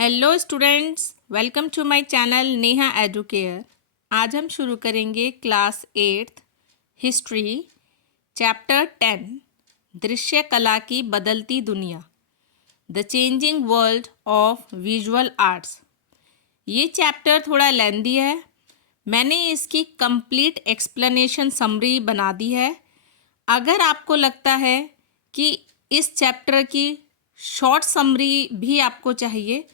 Hello students, welcome to my channel Neha Educare. आज हम शुरू करेंगे क्लास 8th हिस्ट्री चैप्टर 10 दृश्य कला की बदलती दुनिया, the changing world of visual arts. ये चैप्टर थोड़ा लेंदी है। मैंने इसकी कंप्लीट एक्सप्लेनेशन समरी बना दी है। अगर आपको लगता है कि इस चैप्टर की शॉर्ट समरी भी आपको चाहिए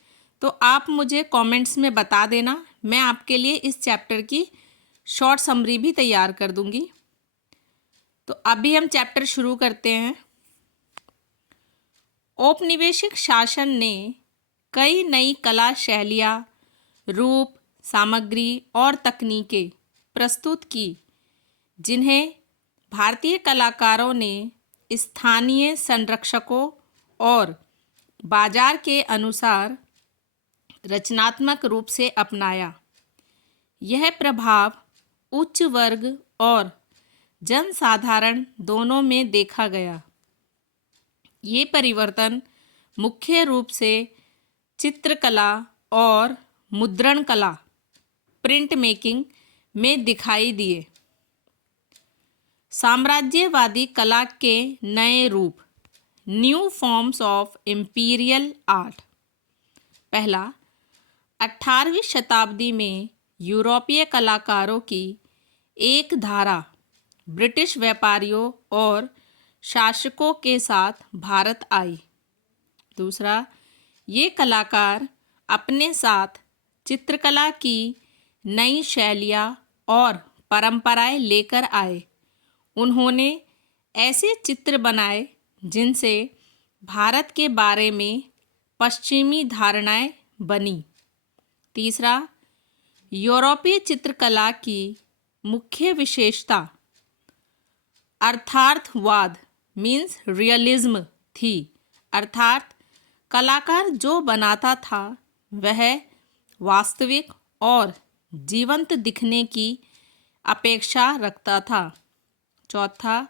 तो आप मुझे कमेंट्स में बता देना। मैं आपके लिए इस चैप्टर की शॉर्ट समरी भी तैयार कर दूंगी। तो अभी हम चैप्टर शुरू करते हैं। औपनिवेशिक शासन ने कई नई कला शैलियाँ, रूप, सामग्री और तकनीकें प्रस्तुत की, जिन्हें भारतीय कलाकारों ने स्थानीय संरक्षकों और बाजार के अनुसार रचनात्मक रूप से अपनाया। यह प्रभाव उच्च वर्ग और जनसाधारण दोनों में देखा गया। ये परिवर्तन मुख्य रूप से चित्रकला और मुद्रण कला, प्रिंट मेकिंग में दिखाई दिए। साम्राज्यवादी कला के नए रूप, new forms of imperial art. पहला, 18वीं शताब्दी में यूरोपीय कलाकारों की एक धारा ब्रिटिश व्यापारियों और शासकों के साथ भारत आई। दूसरा, ये कलाकार अपने साथ चित्रकला की नई शैलियाँ और परंपराएं लेकर आए। उन्होंने ऐसे चित्र बनाए जिनसे भारत के बारे में पश्चिमी धारणाएं बनी। तीसरा, यूरोपीय चित्रकला की मुख्य विशेषता अर्थार्थवाद मीन्स रियलिज्म थी। अर्थात कलाकार जो बनाता था वह वास्तविक और जीवंत दिखने की अपेक्षा रखता था। चौथा,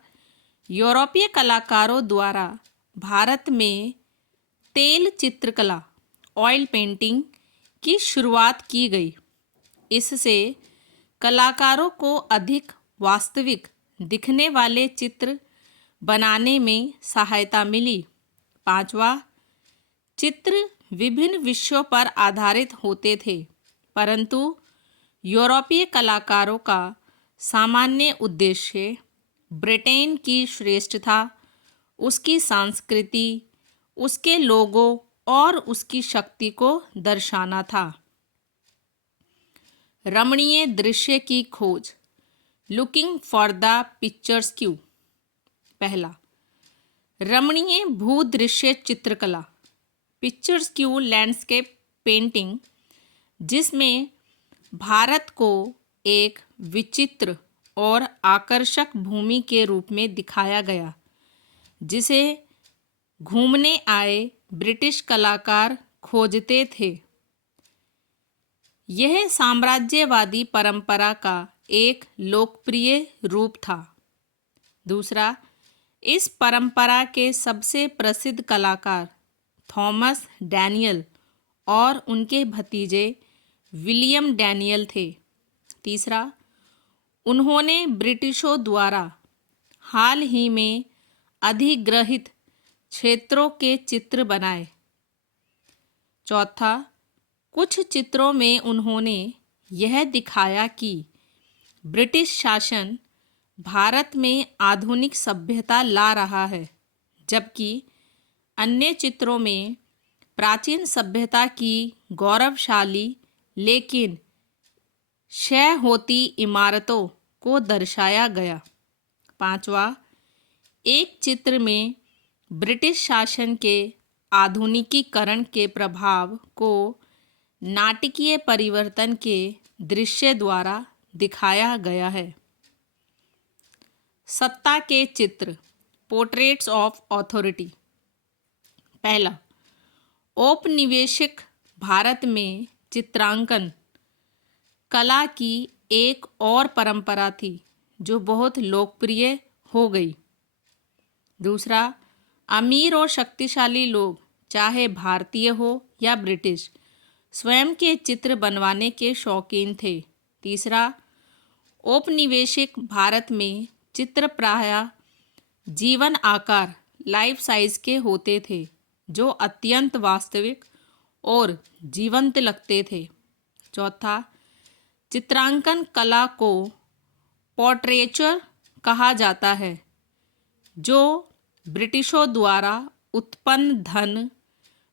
यूरोपीय कलाकारों द्वारा भारत में तेल चित्रकला, ऑयल पेंटिंग की शुरुआत की गई। इससे कलाकारों को अधिक वास्तविक दिखने वाले चित्र बनाने में सहायता मिली। पांचवा, चित्र विभिन्न विषयों पर आधारित होते थे, परंतु यूरोपीय कलाकारों का सामान्य उद्देश्य ब्रिटेन की श्रेष्ठता, उसकी संस्कृति, उसके लोगों और उसकी शक्ति को दर्शाना था। रमणीय दृश्य की खोज, लुकिंग फॉर द पिक्चर्सक्यू। पहला, रमणीय भूदृश्य चित्रकला, पिक्चर्सक्यू लैंडस्केप पेंटिंग, जिसमें भारत को एक विचित्र और आकर्षक भूमि के रूप में दिखाया गया, जिसे घूमने आए ब्रिटिश कलाकार खोजते थे। यह साम्राज्यवादी परंपरा का एक लोकप्रिय रूप था। दूसरा, इस परंपरा के सबसे प्रसिद्ध कलाकार थॉमस डैनियल और उनके भतीजे विलियम डैनियल थे। तीसरा, उन्होंने ब्रिटिशों द्वारा हाल ही में अधिग्रहित क्षेत्रों के चित्र बनाए। चौथा, कुछ चित्रों में उन्होंने यह दिखाया कि ब्रिटिश शासन भारत में आधुनिक सभ्यता ला रहा है, जबकि अन्य चित्रों में प्राचीन सभ्यता की गौरवशाली लेकिन क्षय होती इमारतों को दर्शाया गया। पांचवा, एक चित्र में ब्रिटिश शासन के आधुनिकीकरण के प्रभाव को नाटकीय परिवर्तन के दृश्य द्वारा दिखाया गया है। सत्ता के चित्र, पोर्ट्रेट्स ऑफ अथॉरिटी। पहला, औपनिवेशिक भारत में चित्रांकन कला की एक और परंपरा थी जो बहुत लोकप्रिय हो गई। दूसरा, अमीर और शक्तिशाली लोग, चाहे भारतीय हो या ब्रिटिश, स्वयं के चित्र बनवाने के शौकीन थे। तीसरा, औपनिवेशिक भारत में चित्र प्रायः जीवन आकार लाइफ साइज के होते थे, जो अत्यंत वास्तविक और जीवंत लगते थे। चौथा, चित्रांकन कला को पोर्ट्रेचर कहा जाता है, जो ब्रिटिशों द्वारा उत्पन्न धन,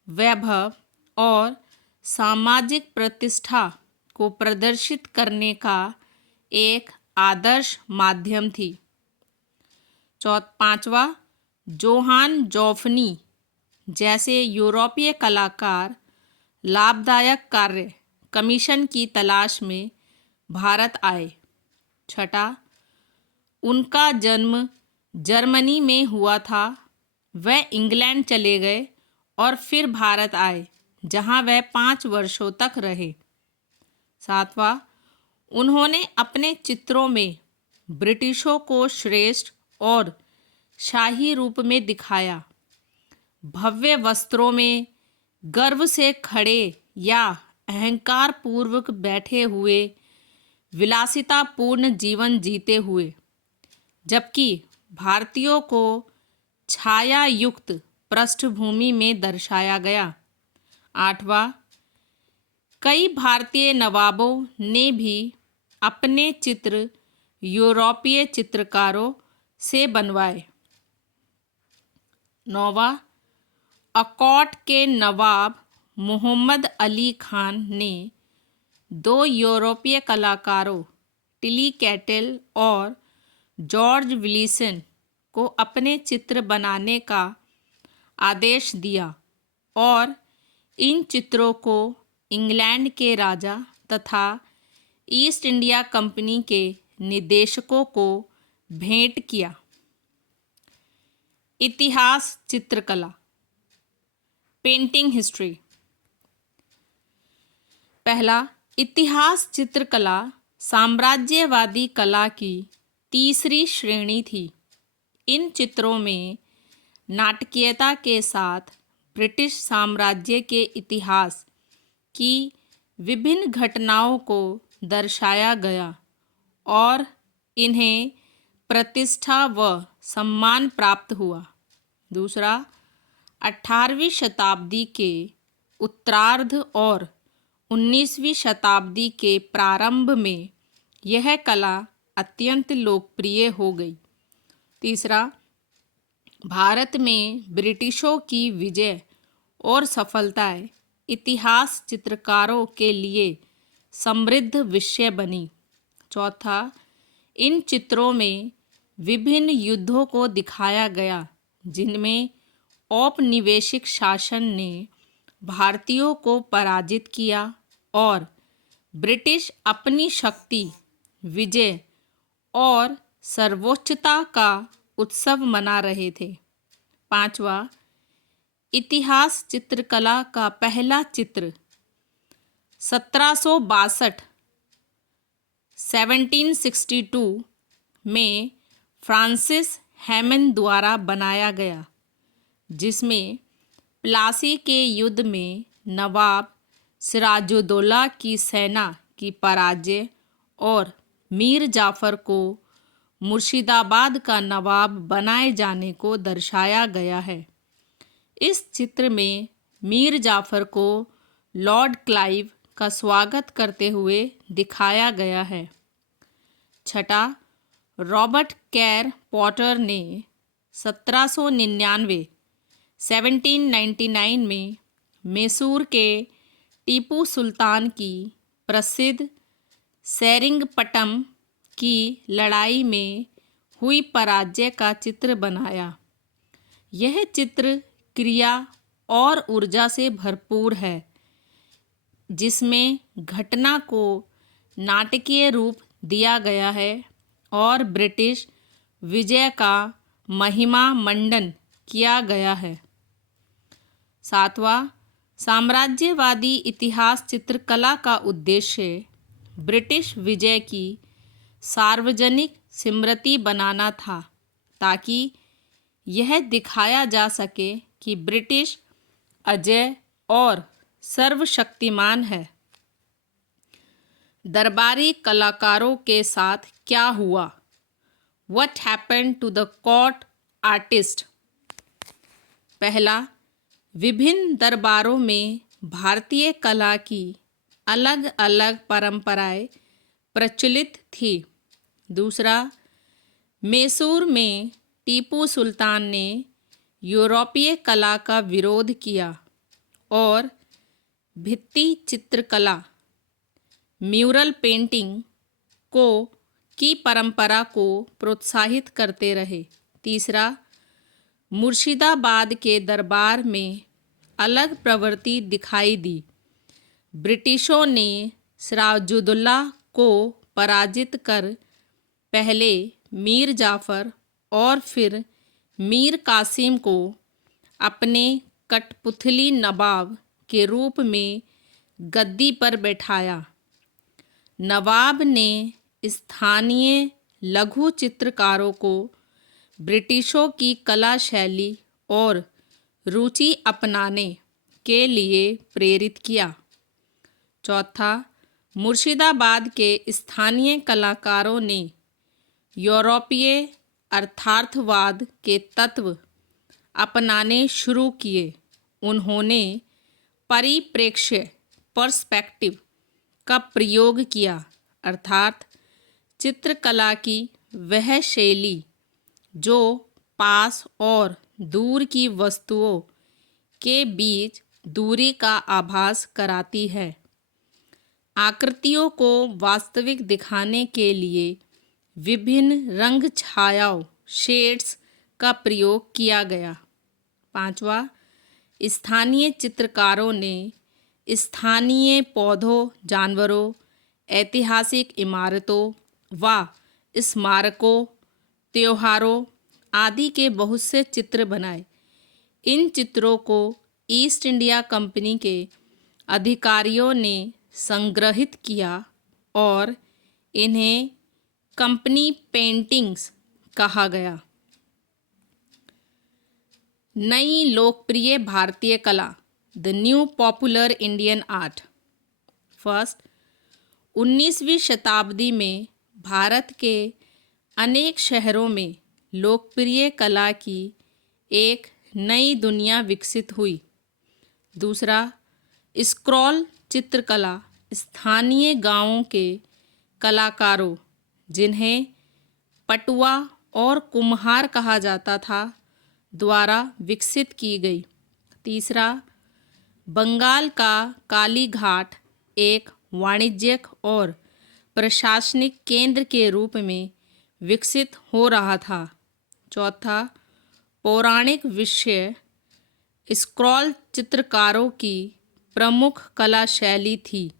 वैभव और सामाजिक प्रतिष्ठा को प्रदर्शित करने का एक आदर्श माध्यम थी। पांचवा, जोहान जोफनी जैसे यूरोपीय कलाकार लाभदायक कार्य कमीशन की तलाश में भारत आए। छठा, उनका जन्म जर्मनी में हुआ था। वह इंग्लैंड चले गए और फिर भारत आए, जहां वह 5 वर्षों तक रहे। सातवां, उन्होंने अपने चित्रों में ब्रिटिशों को श्रेष्ठ और शाही रूप में दिखाया। भव्य वस्त्रों में गर्व से खड़े या अहंकार पूर्वक बैठे हुए विलासितापूर्ण जीवन जीते हुए, जबकि भारतीयों को छाया युक्त पृष्ठभूमि में दर्शाया गया। आठवां, कई भारतीय नवाबों ने भी अपने चित्र यूरोपीय चित्रकारों से बनवाए। नौवां, अकोट के नवाब मोहम्मद अली खान ने 2 यूरोपीय कलाकारों टिली कैटल और जॉर्ज विल्सन को अपने चित्र बनाने का आदेश दिया और इन चित्रों को इंग्लैंड के राजा तथा ईस्ट इंडिया कंपनी के निदेशकों को भेंट किया। इतिहास चित्रकला, पेंटिंग हिस्ट्री। पहला, इतिहास चित्रकला साम्राज्यवादी कला की तीसरी श्रेणी थी। इन चित्रों में नाटकीयता के साथ ब्रिटिश साम्राज्य के इतिहास की विभिन्न घटनाओं को दर्शाया गया और इन्हें प्रतिष्ठा व सम्मान प्राप्त हुआ। दूसरा, 18वीं शताब्दी के उत्तरार्ध और 19वीं शताब्दी के प्रारंभ में यह कला अत्यंत लोकप्रिय हो गई। तीसरा, भारत में ब्रिटिशों की विजय और सफलताएं इतिहास चित्रकारों के लिए समृद्ध विषय बनी। चौथा, इन चित्रों में विभिन्न युद्धों को दिखाया गया, जिनमें औपनिवेशिक शासन ने भारतीयों को पराजित किया और ब्रिटिश अपनी शक्ति, विजय और सर्वोच्चता का उत्सव मना रहे थे। पांचवा, इतिहास चित्रकला का पहला चित्र 1762 में फ्रांसिस हेमन द्वारा बनाया गया, जिसमें प्लासी के युद्ध में नवाब सिराजुद्दौला की सेना की पराजय और मीर जाफ़र को मुर्शिदाबाद का नवाब बनाए जाने को दर्शाया गया है। इस चित्र में मीर जाफ़र को लॉर्ड क्लाइव का स्वागत करते हुए दिखाया गया है। छठा, रॉबर्ट कैर पॉटर ने 1799 में मैसूर के टीपू सुल्तान की प्रसिद्ध सेरिंगपट्टम की लड़ाई में हुई पराजय का चित्र बनाया। यह चित्र क्रिया और ऊर्जा से भरपूर है, जिसमें घटना को नाटकीय रूप दिया गया है और ब्रिटिश विजय का महिमा मंडन किया गया है। सातवां, साम्राज्यवादी इतिहास चित्रकला का उद्देश्य ब्रिटिश विजय की सार्वजनिक स्मृति बनाना था, ताकि यह दिखाया जा सके कि ब्रिटिश अजेय और सर्वशक्तिमान है। दरबारी कलाकारों के साथ क्या हुआ? What happened to the court artist? पहला, विभिन्न दरबारों में भारतीय कला की अलग अलग परंपराएं प्रचलित थी। दूसरा, मैसूर में टीपू सुल्तान ने यूरोपीय कला का विरोध किया और भित्ति चित्रकला म्यूरल पेंटिंग की परंपरा को प्रोत्साहित करते रहे। तीसरा, मुर्शिदाबाद के दरबार में अलग प्रवृत्ति दिखाई दी। ब्रिटिशों ने सिराजुद्दौला को पराजित कर पहले मीर जाफ़र और फिर मीर कासिम को अपने कठपुतली नवाब के रूप में गद्दी पर बैठाया। नवाब ने स्थानीय लघु चित्रकारों को ब्रिटिशों की कला शैली और रुचि अपनाने के लिए प्रेरित किया। चौथा, मुर्शिदाबाद के स्थानीय कलाकारों ने यूरोपीय अर्थार्थवाद के तत्व अपनाने शुरू किए। उन्होंने परिप्रेक्ष्य पर्सपेक्टिव का प्रयोग किया, अर्थात चित्रकला की वह शैली जो पास और दूर की वस्तुओं के बीच दूरी का आभास कराती है। आकृतियों को वास्तविक दिखाने के लिए विभिन्न रंग छायाओं शेड्स का प्रयोग किया गया। पांचवा, स्थानीय चित्रकारों ने स्थानीय पौधों, जानवरों, ऐतिहासिक इमारतों व स्मारकों, त्योहारों आदि के बहुत से चित्र बनाए। इन चित्रों को ईस्ट इंडिया कंपनी के अधिकारियों ने संग्रहित किया और इन्हें कंपनी पेंटिंग्स कहा गया। नई लोकप्रिय भारतीय कला, the new popular Indian art. First, 19वीं शताब्दी में भारत के अनेक शहरों में लोकप्रिय कला की एक नई दुनिया विकसित हुई। दूसरा, स्क्रॉल चित्रकला स्थानीय गांवों के कलाकारों, जिन्हें पटुआ और कुम्हार कहा जाता था, द्वारा विकसित की गई। तीसरा, बंगाल का काली घाट एक वाणिज्यिक और प्रशासनिक केंद्र के रूप में विकसित हो रहा था। चौथा, पौराणिक विषय स्क्रॉल चित्रकारों की प्रमुख कला शैली थी,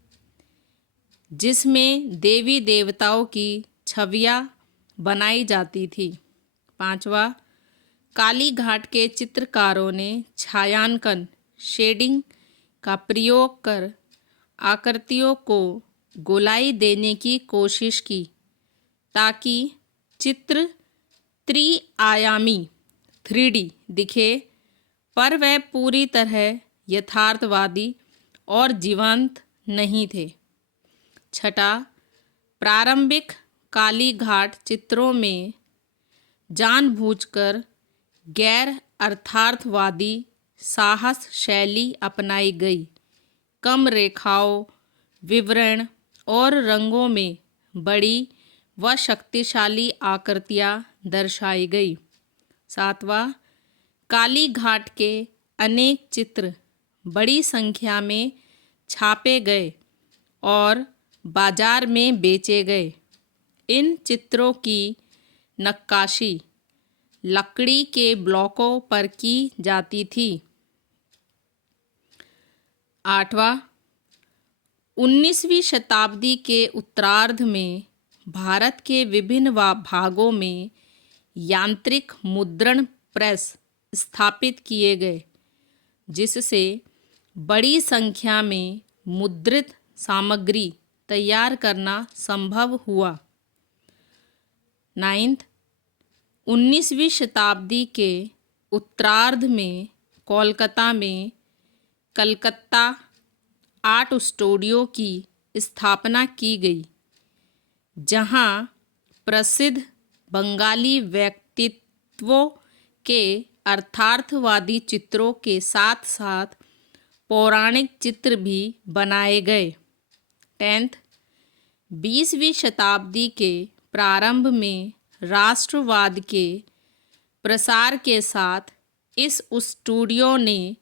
जिसमें देवी देवताओं की छवियां बनाई जाती थी। पांचवा, काली घाट के चित्रकारों ने छायांकन शेडिंग का प्रयोग कर आकृतियों को गोलाई देने की कोशिश की ताकि चित्र त्रि-आयामी 3D दिखे, पर वह पूरी तरह यथार्थवादी और जीवंत नहीं थे। छठा, प्रारंभिक काली घाट चित्रों में जानबूझकर गैर अर्थार्थवादी साहस शैली अपनाई गई। कम रेखाओं, विवरण और रंगों में बड़ी व शक्तिशाली आकृतियाँ दर्शाई गई। सातवां, काली घाट के अनेक चित्र बड़ी संख्या में छापे गए और बाजार में बेचे गए। इन चित्रों की नक्काशी लकड़ी के ब्लॉकों पर की जाती थी। आठवां, 19वीं शताब्दी के उत्तरार्ध में भारत के विभिन्न भागों में यांत्रिक मुद्रण प्रेस स्थापित किए गए, जिससे बड़ी संख्या में मुद्रित सामग्री तैयार करना संभव हुआ। 19वीं शताब्दी के उत्तरार्ध में कोलकाता में कलकत्ता आर्ट स्टूडियो की स्थापना की गई, जहां प्रसिद्ध बंगाली व्यक्तित्वों के अर्थार्थवादी चित्रों के साथ साथ पौराणिक चित्र भी बनाए गए। 10th 20वीं शताब्दी के प्रारंभ में राष्ट्रवाद के प्रसार के साथ इस स्टूडियो ने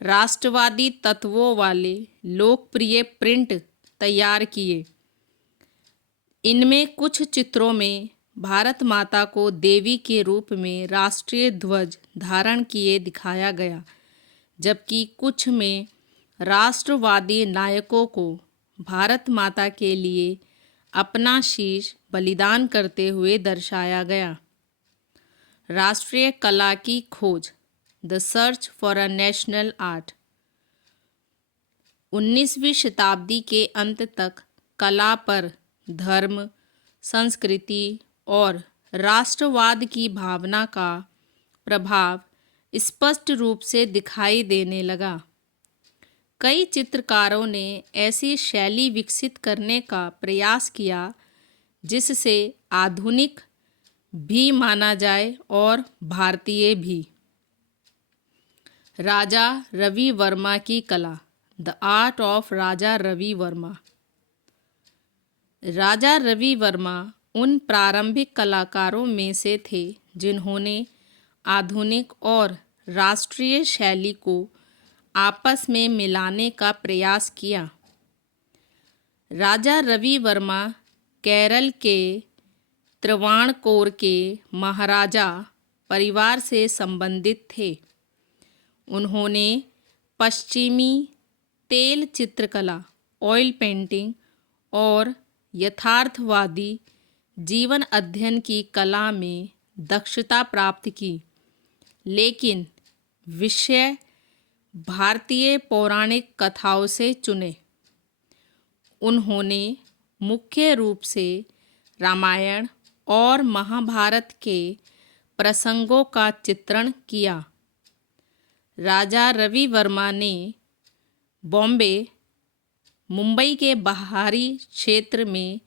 राष्ट्रवादी तत्वों वाले लोकप्रिय प्रिंट तैयार किए। इनमें कुछ चित्रों में भारत माता को देवी के रूप में राष्ट्रीय ध्वज धारण किए दिखाया गया, जबकि कुछ में राष्ट्रवादी नायकों को भारत माता के लिए अपना शीश बलिदान करते हुए दर्शाया गया। राष्ट्रीय कला की खोज, the search for a national art. 19वीं शताब्दी के अंत तक कला पर धर्म, संस्कृति और राष्ट्रवाद की भावना का प्रभाव स्पष्ट रूप से दिखाई देने लगा। कई चित्रकारों ने ऐसी शैली विकसित करने का प्रयास किया जिससे आधुनिक भी माना जाए और भारतीय भी। राजा रवि वर्मा की कला, the art of Raja Ravi Varma. Raja Ravi Varma उन प्रारंभिक कलाकारों में से थे जिन्होंने आधुनिक और राष्ट्रीय शैली को आपस में मिलाने का प्रयास किया। राजा रवि वर्मा केरल के त्रावणकोर के महाराजा परिवार से संबंधित थे। उन्होंने पश्चिमी तेल चित्रकला, ऑयल पेंटिंग और यथार्थवादी जीवन अध्ययन की कला में दक्षता प्राप्त की, लेकिन विषय भारतीय पौराणिक कथाओं से चुने। उन्होंने मुख्य रूप से रामायण और महाभारत के प्रसंगों का चित्रण किया। राजा रवि वर्मा ने बॉम्बे, मुंबई के बाहरी क्षेत्र में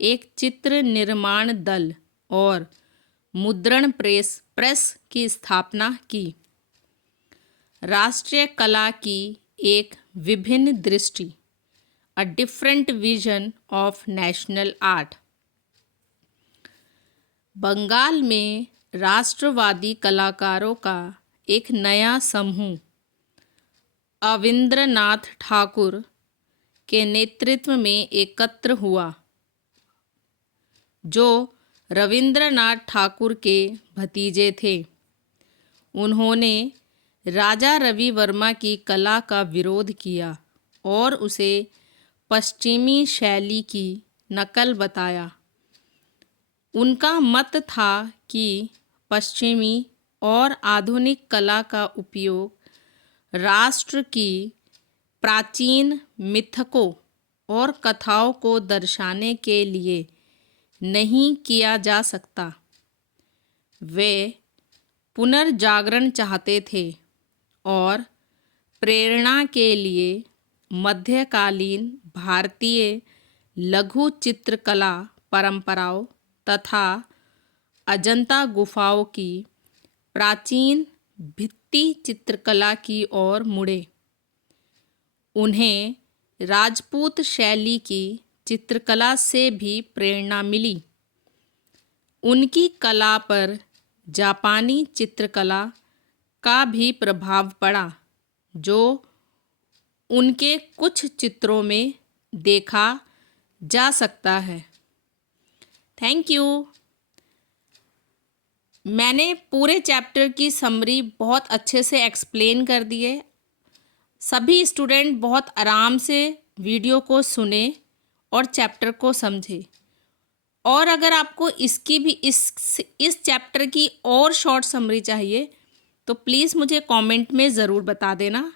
एक चित्र निर्माण दल और मुद्रण प्रेस की स्थापना की। राष्ट्रीय कला की एक विभिन्न दृष्टि, a different vision of national art. Bengal में राष्ट्रवादी कलाकारों का एक नया समूह अविंद्रनाथ ठाकुर के नेतृत्व में एकत्र हुआ, जो रविंद्रनाथ ठाकुर के भतीजे थे। उन्होंने राजा रवि वर्मा की कला का विरोध किया और उसे पश्चिमी शैली की नकल बताया। उनका मत था कि पश्चिमी और आधुनिक कला का उपयोग राष्ट्र की प्राचीन मिथकों और कथाओं को दर्शाने के लिए नहीं किया जा सकता। वे पुनर्जागरण चाहते थे और प्रेरणा के लिए मध्यकालीन भारतीय लघु चित्रकला परंपराओं तथा अजंता गुफाओं की प्राचीन भित्ति चित्रकला की ओर मुड़े। उन्हें राजपूत शैली की चित्रकला से भी प्रेरणा मिली। उनकी कला पर जापानी चित्रकला का भी प्रभाव पड़ा, जो उनके कुछ चित्रों में देखा जा सकता है। Thank you. मैंने पूरे चैप्टर की समरी बहुत अच्छे से एक्सप्लेन कर दी है। सभी स्टूडेंट बहुत आराम से वीडियो को सुने और चैप्टर को समझे। और अगर आपको इसकी भी इस चैप्टर की और शॉर्ट समरी चाहिए तो प्लीज़ मुझे कमेंट में ज़रूर बता देना।